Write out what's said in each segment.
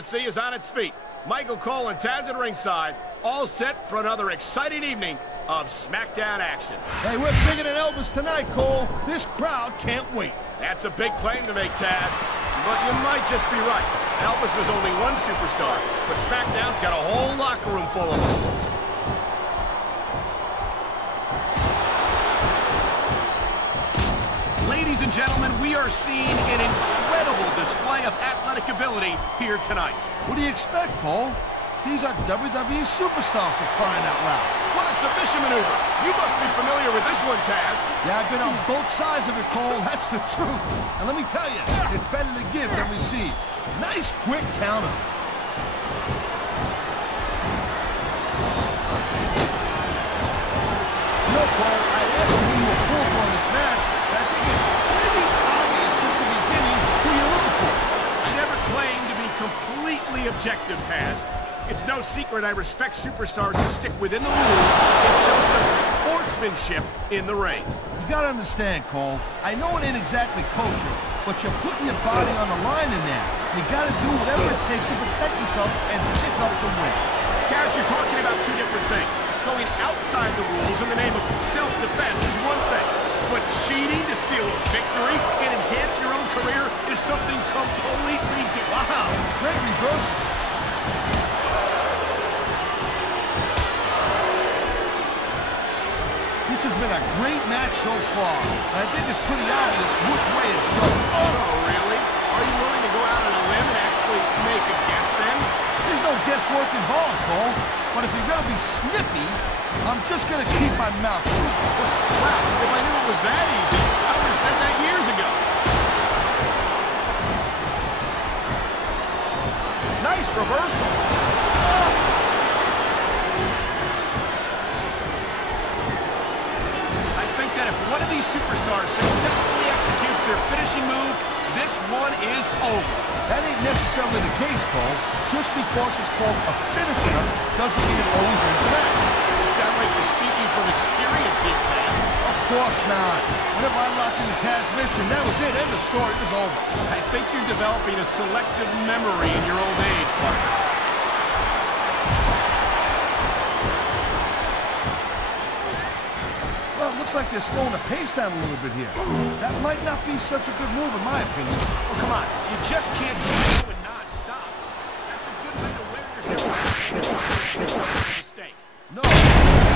Tennessee is on its feet. Michael Cole and Taz at ringside, all set for another exciting evening of SmackDown action. Hey, we're bigger than Elvis tonight, Cole. This crowd can't wait. That's a big claim to make, Taz. But you might just be right. Elvis was only one superstar, but SmackDown's got a whole locker room full of them. Ladies and gentlemen, we are seeing an incredible display of athletic ability here tonight. What do you expect, Cole? These are WWE superstars for crying out loud. What a submission maneuver. You must be familiar with this one, Taz. Yeah, I've been on both sides of it, Cole. That's the truth. And let me tell you, it's better to give than receive. Nice quick counter. No, Cole, I asked you who you were pulled for in this match, but I think it's pretty obvious since the beginning who you're looking for. I never claimed to be completely objective, Taz. It's no secret I respect superstars who stick within the rules and show some sportsmanship in the ring. You gotta understand, Cole. I know it ain't exactly kosher, but you're putting your body on the line in there. You gotta do whatever it takes to protect yourself and pick up the win. Taz, you're talking about two different things. Going outside the rules in the name of self-defense is one thing, but cheating to steal a victory and enhance your own career is something completely different. Wow, great reversal. This has been a great match so far. I think it's pretty obvious which way it's going. Oh, really? Are you willing to go out on a limb and actually make a guess then? There's no guesswork involved, Cole. But if you're going to be snippy, I'm just going to keep my mouth shut. Wow, if I knew it was that easy, I would have said that years ago. Nice reversal. I think that if one of these superstars successfully executes their finishing move, this one is over. That ain't necessarily the case, Cole. Just because it's called a finisher doesn't mean it always ends the match. You sound like you're speaking from experience here, Taz. Of course not. Whenever I locked in the Taz mission, that was it. End of story. It was over. I think you're developing a selective memory in your old age, partner. Well, it looks like they're slowing the pace down a little bit here. That might not be such a good move, in my opinion. Oh, come on. You just can't go and not stop. That's a good way to wear yourself out. Mistake. No, you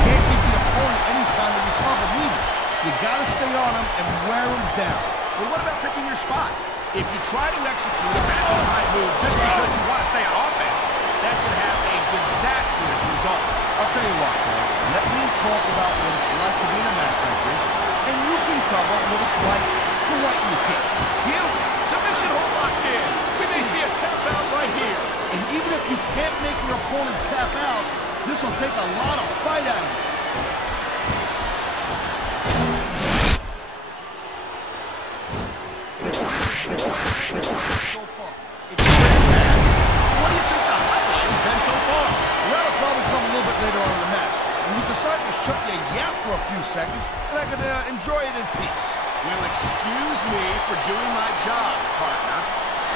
can't give the opponent any time to recover neither. You gotta stay on him and wear him down. Well, what about picking your spot? If you try to execute a back-and-time move just because you want to stay on offense, that could have a disastrous result. I'll tell you what, man. Let me talk about what it's like to be in a match like this, and you can cover what it's like to lighten your teeth. Huge submission hold locked in. We may see a tap out right here. And even if you can't make your opponent tap out, this will take a lot of fight out of him. So far. It's Chris, Taz. What do you think the highlight has been so far? That'll probably come a little bit later on in the match. And you decide to shut your yap for a few seconds, and I can enjoy it in peace. Well, excuse me for doing my job, partner.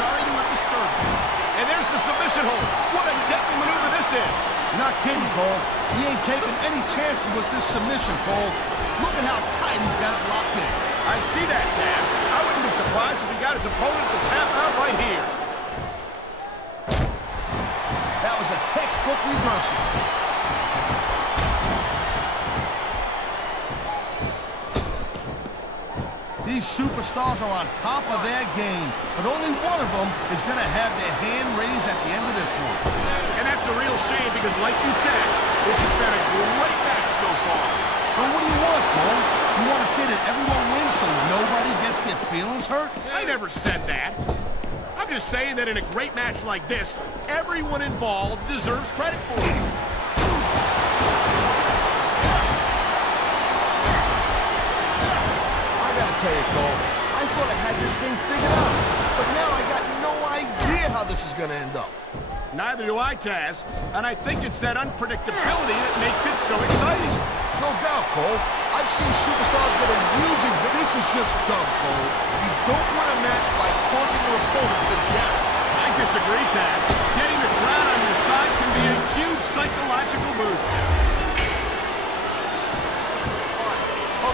Sorry to have disturbed you. And there's the submission hold. What a deadly maneuver this is. You're not kidding, Cole. He ain't taking any chances with this submission, Cole. Look at how tight he's got it locked in. I see that, Taz. I wouldn't be surprised if he got his opponent to tap out right here. That was a textbook reversal. These superstars are on top of their game, but only one of them is going to have their hand raised at the end of this one. And that's a real shame because, like you said, this has been a great match so far. But what do you want, Cole? You want to say that everyone wins so nobody gets their feelings hurt? I never said that. I'm just saying that in a great match like this, everyone involved deserves credit for it. I gotta tell you, Cole, I thought I had this thing figured out, but now I got no idea how this is gonna end up. Neither do I, Taz, and I think it's that unpredictability that makes it so exciting. No doubt, Cole. I've seen superstars get a huge advantage. This is just dumb, Cole. You don't win a match by taunting your opponent to death. I disagree, Taz. Getting the crowd on your side can be a huge psychological boost.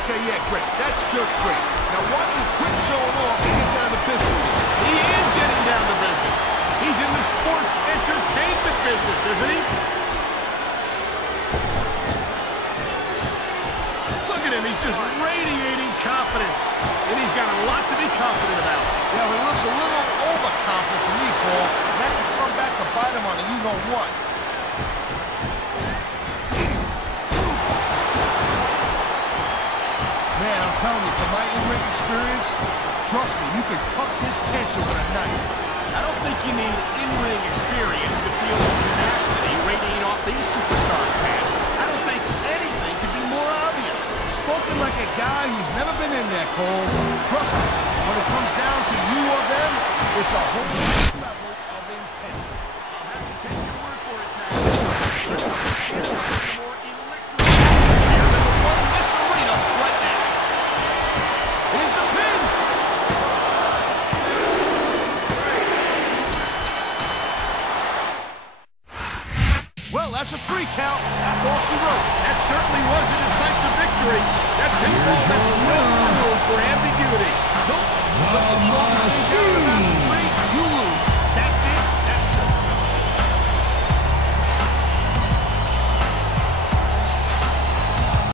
Okay, yeah, great. That's just great. Now why don't you quit showing off and get down to business? He is getting down to business. He's in the sports entertainment business, isn't he? Look at him. He's just radiating confidence. And he's got a lot to be confident about. Yeah, he looks a little overconfident to me, Cole. That could come back to bite him on a you-know-what. Man, I'm telling you, from my in-ring experience, trust me, you could cut this tension with a knife. I don't think you need in-ring experience to feel the tenacity radiating off these superstars, Taz. I don't think anything could be more obvious. Spoken like a guy who's never been in there, Cole. Trust me, when it comes down to you or them, it's a whole new level of intensity. I'll have to take your word for it, Taz. More electric atmosphere than the one in this arena right now. Here's the pin! Well, that's a 3 count. That's all she wrote. That certainly was a decisive victory. That pinfall has no room for ambiguity. Nope. But as long as you 3, you lose.